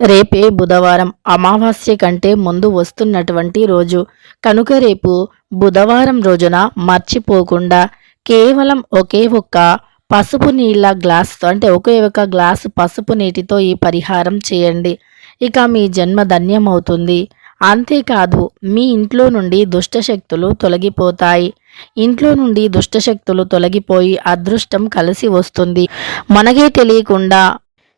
రేపే బుధవారం అమావాస్య కంటే ముందు వస్తున్నటువంటి రోజు. కనుక రేపు బుధవారం రోజున మర్చిపోకుండా కేవలం ఒకే ఒక్క పసుపు నీళ్ళ గ్లాస్తో అంటే ఒకే ఒక గ్లాసు పసుపు నీటితో ఈ పరిహారం చేయండి. ఇక మీ జన్మ ధన్యమవుతుంది. అంతేకాదు మీ ఇంట్లో నుండి దుష్టశక్తులు తొలగిపోతాయి. ఇంట్లో నుండి దుష్టశక్తులు తొలగిపోయి అదృష్టం కలిసి వస్తుంది. మనకే తెలియకుండా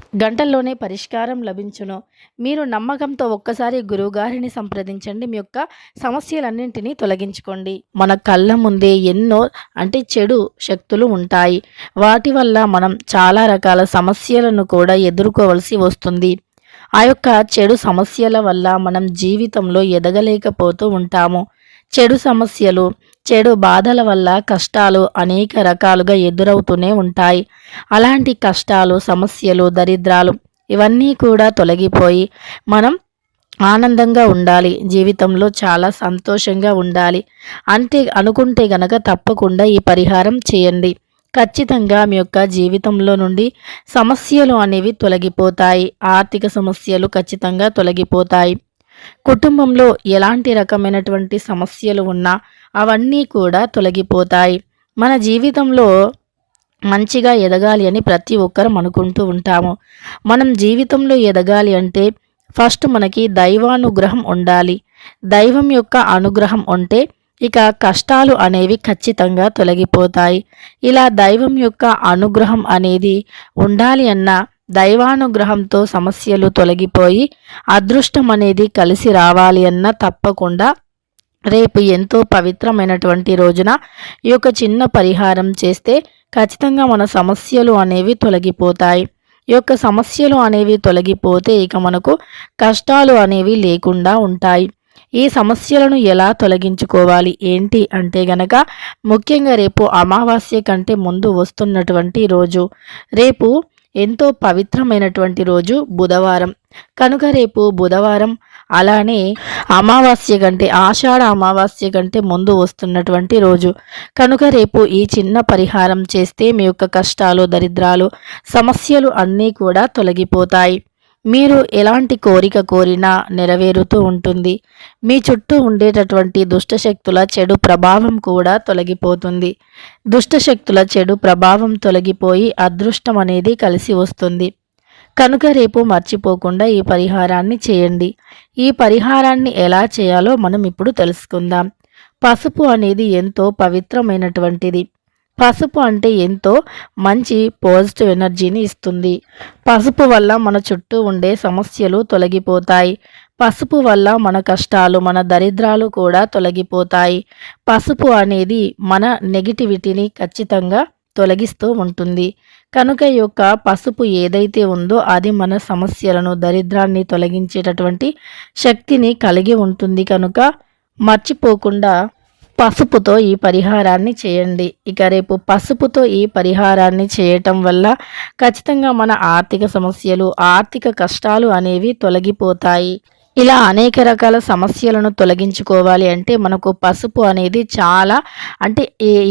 గంటల్లోనే పరిష్కారం లభించును. మీరు నమ్మకంతో ఒక్కసారి గురువుగారిని సంప్రదించండి. మీ యొక్క సమస్యలన్నింటినీ తొలగించుకోండి. మన కళ్ళ ముందే ఎన్నో అంటే చెడు శక్తులు ఉంటాయి. వాటి వల్ల మనం చాలా రకాల సమస్యలను కూడా ఎదుర్కోవలసి వస్తుంది. ఆ యొక్క చెడు సమస్యల వల్ల మనం జీవితంలో ఎదగలేకపోతూ ఉంటాము. చెడు సమస్యలు చెడు బాధల వల్ల కష్టాలు అనేక రకాలుగా ఎదురవుతూనే ఉంటాయి. అలాంటి కష్టాలు సమస్యలు దరిద్రాలు ఇవన్నీ కూడా తొలగిపోయి మనం ఆనందంగా ఉండాలి. జీవితంలో చాలా సంతోషంగా ఉండాలి. అంటే అనుకుంటే గనక తప్పకుండా ఈ పరిహారం చేయండి. ఖచ్చితంగా మీ యొక్క జీవితంలో నుండి సమస్యలు అనేవి తొలగిపోతాయి. ఆర్థిక సమస్యలు ఖచ్చితంగా తొలగిపోతాయి. కుటుంబంలో ఎలాంటి రకమైనటువంటి సమస్యలు ఉన్నా అవన్నీ కూడా తొలగిపోతాయి. మన జీవితంలో మంచిగా ఎదగాలి అని ప్రతి ఒక్కరం అనుకుంటూ ఉంటాము. మనం జీవితంలో ఎదగాలి అంటే ఫస్ట్ మనకి దైవానుగ్రహం ఉండాలి. దైవం యొక్క అనుగ్రహం ఉంటే ఇక కష్టాలు అనేవి ఖచ్చితంగా తొలగిపోతాయి. ఇలా దైవం యొక్క అనుగ్రహం అనేది ఉండాలి అన్న దైవానుగ్రహంతో సమస్యలు తొలగిపోయి అదృష్టం అనేది కలిసి రావాలి అన్న తప్పకుండా రేపు ఎంతో పవిత్రమైనటువంటి రోజున ఈ యొక్క చిన్న పరిహారం చేస్తే ఖచ్చితంగా మన సమస్యలు అనేవి తొలగిపోతాయి. ఈ యొక్క సమస్యలు అనేవి తొలగిపోతే ఇక మనకు కష్టాలు అనేవి లేకుండా ఉంటాయి. ఈ సమస్యలను ఎలా తొలగించుకోవాలి? ఏంటి అంటే గనక ముఖ్యంగా రేపు అమావాస్య కంటే ముందు వస్తున్నటువంటి రోజు. రేపు ఎంతో పవిత్రమైనటువంటి రోజు బుధవారం. కనుక రేపు బుధవారం అలానే అమావాస్య కంటే ఆషాఢ అమావాస్య కంటే ముందు వస్తున్నటువంటి రోజు. కనుక రేపు ఈ చిన్న పరిహారం చేస్తే మీ యొక్క కష్టాలు దరిద్రాలు సమస్యలు అన్నీ కూడా తొలగిపోతాయి. మీరు ఎలాంటి కోరిక కోరినా నెరవేరుతూ ఉంటుంది. మీ చుట్టూ ఉండేటటువంటి దుష్టశక్తుల చెడు ప్రభావం కూడా తొలగిపోతుంది. దుష్టశక్తుల చెడు ప్రభావం తొలగిపోయి అదృష్టం అనేది కలిసి వస్తుంది. కనుక రేపు మర్చిపోకుండా ఈ పరిహారాన్ని చేయండి. ఈ పరిహారాన్ని ఎలా చేయాలో మనం ఇప్పుడు తెలుసుకుందాం. పసుపు అనేది ఎంతో పవిత్రమైనటువంటిది. పసుపు అంటే ఎంతో మంచి పాజిటివ్ ఎనర్జీని ఇస్తుంది. పసుపు వల్ల మన చుట్టూ ఉండే సమస్యలు తొలగిపోతాయి. పసుపు వల్ల మన కష్టాలు మన దరిద్రాలు కూడా తొలగిపోతాయి. పసుపు అనేది మన నెగిటివిటీని ఖచ్చితంగా తొలగిస్తూ ఉంటుంది. కనుక ఈ యొక్క పసుపు ఏదైతే ఉందో అది మన సమస్యలను దరిద్రాన్ని తొలగించేటటువంటి శక్తిని కలిగి ఉంటుంది. కనుక మర్చిపోకుండా పసుపుతో ఈ పరిహారాన్ని చేయండి. ఇక రేపు పసుపుతో ఈ పరిహారాన్ని చేయటం వల్ల ఖచ్చితంగా మన ఆర్థిక సమస్యలు ఆర్థిక కష్టాలు అనేవి తొలగిపోతాయి. ఇలా అనేక రకాల సమస్యలను తొలగించుకోవాలి అంటే మనకు పసుపు అనేది చాలా అంటే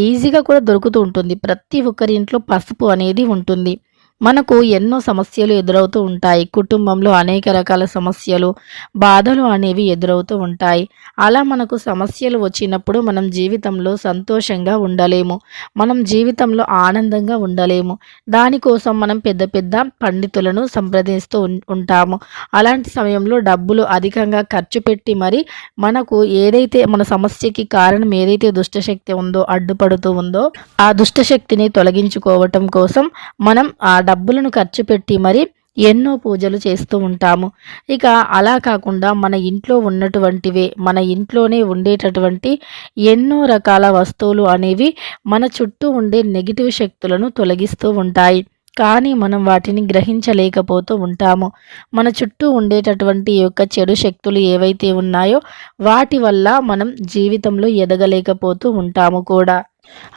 ఈజీగా కూడా దొరుకుతూ ఉంటుంది. ప్రతి ఒక్కరి ఇంట్లో పసుపు అనేది ఉంటుంది. మనకు ఎన్నో సమస్యలు ఎదురవుతూ ఉంటాయి. కుటుంబంలో అనేక రకాల సమస్యలు బాధలు అనేవి ఎదురవుతూ ఉంటాయి. అలా మనకు సమస్యలు వచ్చినప్పుడు మనం జీవితంలో సంతోషంగా ఉండలేము. మనం జీవితంలో ఆనందంగా ఉండలేము. దానికోసం మనం పెద్ద పెద్ద పండితులను సంప్రదిస్తూ ఉంటాము. అలాంటి సమయంలో డబ్బులు అధికంగా ఖర్చు పెట్టి మరి మనకు ఏదైతే మన సమస్యకి కారణం ఏదైతే దుష్టశక్తి ఉందో అడ్డుపడుతూ ఉందో ఆ దుష్టశక్తిని తొలగించుకోవటం కోసం మనం ఆ డబ్బులను ఖర్చు పెట్టి మరి ఎన్నో పూజలు చేస్తూ ఉంటాము. ఇక అలా కాకుండా మన ఇంట్లో ఉన్నటువంటివే మన ఇంట్లోనే ఉండేటటువంటి ఎన్నో రకాల వస్తువులు అనేవి మన చుట్టూ ఉండే నెగిటివ్ శక్తులను తొలగిస్తూ ఉంటాయి. కానీ మనం వాటిని గ్రహించలేకపోతూ ఉంటాము. మన చుట్టూ ఉండేటటువంటి యొక్క చెడు శక్తులు ఏవైతే ఉన్నాయో వాటి వల్ల మనం జీవితంలో ఎదగలేకపోతూ ఉంటాము కూడా.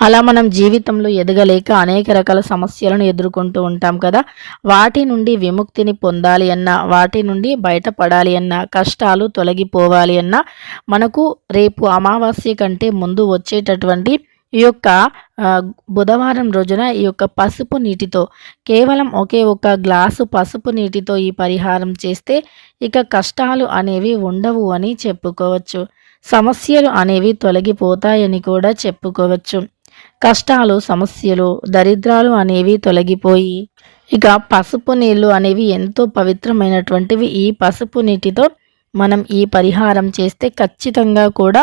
అలా మనం జీవితంలో ఎదగలేక అనేక రకాల సమస్యలను ఎదుర్కొంటూ ఉంటాం కదా. వాటి నుండి విముక్తిని పొందాలి అన్నా వాటి నుండి బయటపడాలి అన్నా కష్టాలు తొలగిపోవాలి అన్నా మనకు రేపు అమావాస్య కంటే ముందు వచ్చేటటువంటి ఈ యొక్క బుధవారం రోజున ఈ యొక్క పసుపు నీటితో కేవలం ఒకే ఒక గ్లాసు పసుపు నీటితో ఈ పరిహారం చేస్తే ఇక కష్టాలు అనేవి ఉండవు అని చెప్పుకోవచ్చు. సమస్యలు అనేవి తొలగిపోతాయని కూడా చెప్పుకోవచ్చు. కష్టాలు సమస్యలు దరిద్రాలు అనేవి తొలగిపోయి ఇక పసుపు నీళ్ళు అనేవి ఎంతో పవిత్రమైనటువంటివి. ఈ పసుపు నీటితో మనం ఈ పరిహారం చేస్తే ఖచ్చితంగా కూడా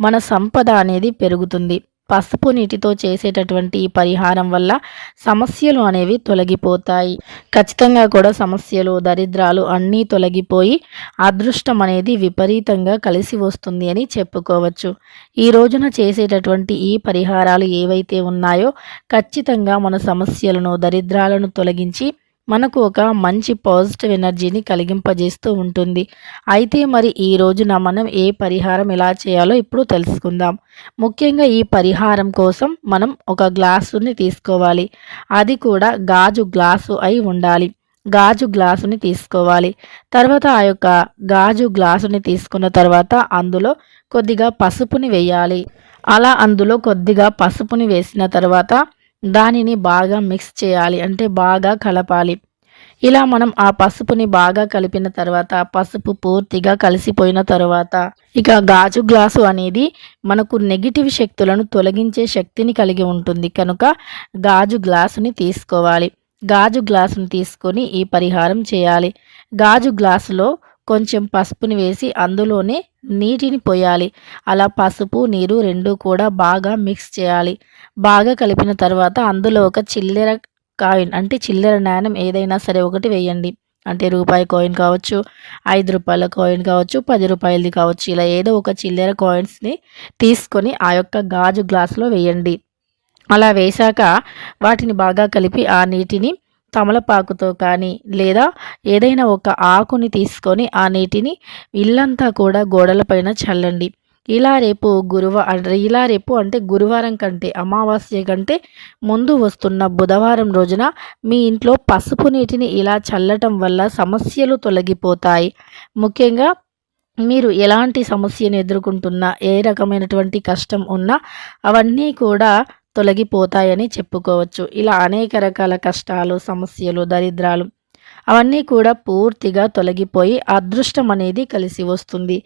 మన సంపద అనేది పెరుగుతుంది. పసుపు నీటితో చేసేటటువంటి ఈ పరిహారం వల్ల సమస్యలు అనేవి తొలగిపోతాయి. ఖచ్చితంగా కూడా సమస్యలు దరిద్రాలు అన్నీ తొలగిపోయి అదృష్టం అనేది విపరీతంగా కలిసి వస్తుంది అని చెప్పుకోవచ్చు. ఈ రోజున చేసేటటువంటి ఈ పరిహారాలు ఏవైతే ఉన్నాయో ఖచ్చితంగా మన సమస్యలను దరిద్రాలను తొలగించి మనకు ఒక మంచి పాజిటివ్ ఎనర్జీని కలిగింపజేస్తూ ఉంటుంది. అయితే మరి ఈ రోజున మనం ఏ పరిహారం ఎలా చేయాలో ఇప్పుడు తెలుసుకుందాం. ముఖ్యంగా ఈ పరిహారం కోసం మనం ఒక గ్లాసుని తీసుకోవాలి. అది కూడా గాజు గ్లాసు అయి ఉండాలి. గాజు గ్లాసుని తీసుకోవాలి. తర్వాత ఆ యొక్క గాజు గ్లాసుని తీసుకున్న తర్వాత అందులో కొద్దిగా పసుపుని వేయాలి. అలా అందులో కొద్దిగా పసుపుని వేసిన తర్వాత దానిని బాగా మిక్స్ చేయాలి. అంటే బాగా కలపాలి. ఇలా మనం ఆ పసుపుని బాగా కలిపిన తర్వాత పసుపు పూర్తిగా కలిసిపోయిన తర్వాత ఇక గాజు గ్లాసు అనేది మనకు నెగిటివ్ శక్తులను తొలగించే శక్తిని కలిగి ఉంటుంది. కనుక గాజు గ్లాసుని తీసుకోవాలి. గాజు గ్లాసుని తీసుకొని ఈ పరిహారం చేయాలి. గాజు గ్లాసులో కొంచెం పసుపుని వేసి అందులోనే నీటిని పోయాలి. అలా పసుపు నీరు రెండు కూడా బాగా మిక్స్ చేయాలి. బాగా కలిపిన తర్వాత అందులో ఒక చిల్లెర కాయిన్ అంటే చిల్లర నాణ్యం ఏదైనా సరే ఒకటి వేయండి. అంటే రూపాయి కాయిన్ కావచ్చు ఐదు రూపాయల కాయిన్ కావచ్చు పది రూపాయలది కావచ్చు. ఇలా ఏదో ఒక చిల్లర కాయిన్స్ని తీసుకొని ఆ యొక్క గాజు గ్లాసులో వేయండి. అలా వేశాక వాటిని బాగా కలిపి ఆ నీటిని తమలపాకుతో కానీ లేదా ఏదైనా ఒక ఆకుని తీసుకొని ఆ నీటిని ఇల్లంతా కూడా గోడలపైన చల్లండి. ఇలా రేపు గురువ ఇలా రేపు అంటే గురువారం కంటే అమావాస్య కంటే ముందు వస్తున్న బుధవారం రోజున మీ ఇంట్లో పసుపు నీటిని ఇలా చల్లటం వల్ల సమస్యలు తొలగిపోతాయి. ముఖ్యంగా మీరు ఎలాంటి సమస్యను ఎదుర్కొంటున్నా ఏ రకమైనటువంటి కష్టం ఉన్నా అవన్నీ కూడా తొలగిపోతాయని చెప్పుకోవచ్చు. ఇలా అనేక రకాల కష్టాలు సమస్యలు దరిద్రాలు అవన్నీ కూడా పూర్తిగా తొలగిపోయి అదృష్టం అనేది కలిసి వస్తుంది.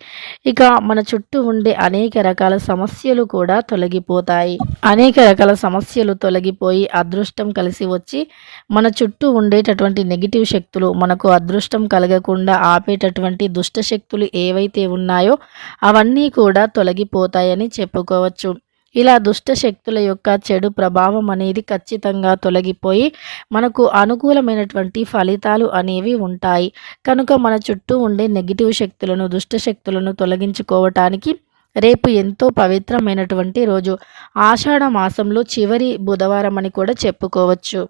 ఇక మన చుట్టూ ఉండే అనేక రకాల సమస్యలు కూడా తొలగిపోతాయి. అనేక రకాల సమస్యలు తొలగిపోయి అదృష్టం కలిసి వచ్చి మన చుట్టూ ఉండేటటువంటి నెగిటివ్ శక్తులు మనకు అదృష్టం కలగకుండా ఆపేటటువంటి దుష్ట శక్తులు ఏవైతే ఉన్నాయో అవన్నీ కూడా తొలగిపోతాయని చెప్పుకోవచ్చు. ఇలా దుష్ట శక్తుల యొక్క చెడు ప్రభావం అనేది ఖచ్చితంగా తొలగిపోయి మనకు అనుకూలమైనటువంటి ఫలితాలు అనేవి ఉంటాయి. కనుక మన చుట్టూ ఉండే నెగిటివ్ శక్తులను దుష్ట శక్తులను తొలగించుకోవటానికి రేపు ఎంతో పవిత్రమైనటువంటి రోజు. ఆషాఢ మాసంలో చివరి బుధవారం అని కూడా చెప్పుకోవచ్చు.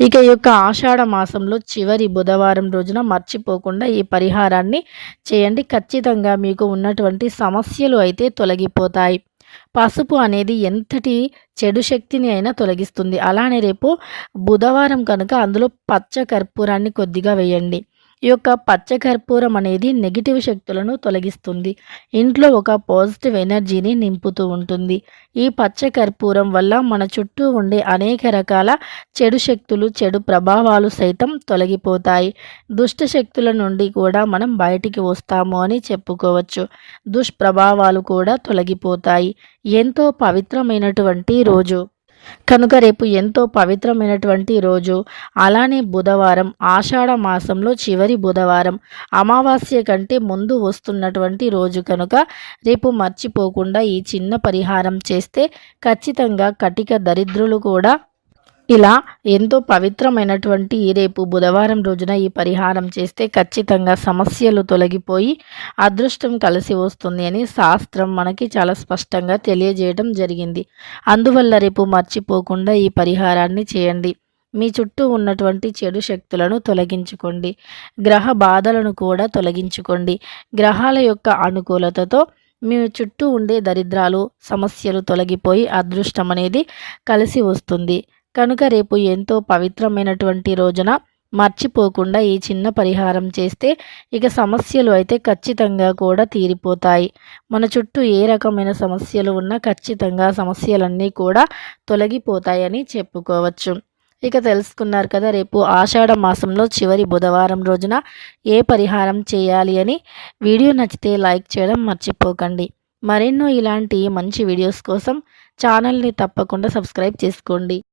ఇక ఈ యొక్క ఆషాఢ మాసంలో చివరి బుధవారం రోజున మర్చిపోకుండా ఈ పరిహారాన్ని చేయండి. ఖచ్చితంగా మీకు ఉన్నటువంటి సమస్యలు అయితే తొలగిపోతాయి. పసుపు అనేది ఎంతటి చెడు శక్తిని అయినా తొలగిస్తుంది. అలానే రేపు బుధవారం కనుక అందులో పచ్చ కర్పూరాన్ని కొద్దిగా వేయండి. ఈ యొక్క పచ్చకర్పూరం అనేది నెగిటివ్ శక్తులను తొలగిస్తుంది. ఇంట్లో ఒక పాజిటివ్ ఎనర్జీని నింపుతూ ఉంటుంది. ఈ పచ్చకర్పూరం వల్ల మన చుట్టూ ఉండే అనేక రకాల చెడు శక్తులు చెడు ప్రభావాలు సైతం తొలగిపోతాయి. దుష్ట శక్తుల నుండి కూడా మనం బయటికి వస్తాము అని చెప్పుకోవచ్చు. దుష్ప్రభావాలు కూడా తొలగిపోతాయి. ఎంతో పవిత్రమైనటువంటి రోజు. కనుక రేపు ఎంతో పవిత్రమైనటువంటి రోజు. అలానే బుధవారం ఆషాఢ మాసంలో చివరి బుధవారం అమావాస్య కంటే ముందు వస్తున్నటువంటి రోజు కనుక రేపు మర్చిపోకుండా ఈ చిన్న పరిహారం చేస్తే ఖచ్చితంగా కటిక దరిద్రులు కూడా ఇలా ఎంతో పవిత్రమైనటువంటి రేపు బుధవారం రోజున ఈ పరిహారం చేస్తే ఖచ్చితంగా సమస్యలు తొలగిపోయి అదృష్టం కలిసి వస్తుంది అని శాస్త్రం మనకి చాలా స్పష్టంగా తెలియజేయడం జరిగింది. అందువల్ల రేపు మర్చిపోకుండా ఈ పరిహారాన్ని చేయండి. మీ చుట్టూ ఉన్నటువంటి చెడు శక్తులను తొలగించుకోండి. గ్రహ బాధలను కూడా తొలగించుకోండి. గ్రహాల యొక్క అనుకూలతతో మీ చుట్టూ ఉండే దరిద్రాలు సమస్యలు తొలగిపోయి అదృష్టం అనేది కలిసి వస్తుంది. కనుక రేపు ఎంతో పవిత్రమైనటువంటి రోజున మర్చిపోకుండా ఈ చిన్న పరిహారం చేస్తే ఇక సమస్యలు అయితే ఖచ్చితంగా కూడా తీరిపోతాయి. మన చుట్టూ ఏ రకమైన సమస్యలు ఉన్నా ఖచ్చితంగా సమస్యలన్నీ కూడా తొలగిపోతాయని చెప్పుకోవచ్చు. ఇక తెలుసుకున్నారు కదా రేపు ఆషాఢ మాసంలో చివరి బుధవారం రోజున ఏ పరిహారం చేయాలి అని వీడియో నచ్చితే లైక్ చేయడం మర్చిపోకండి. మరెన్నో ఇలాంటి మంచి వీడియోస్ కోసం ఛానల్ని తప్పకుండా సబ్స్క్రైబ్ చేసుకోండి.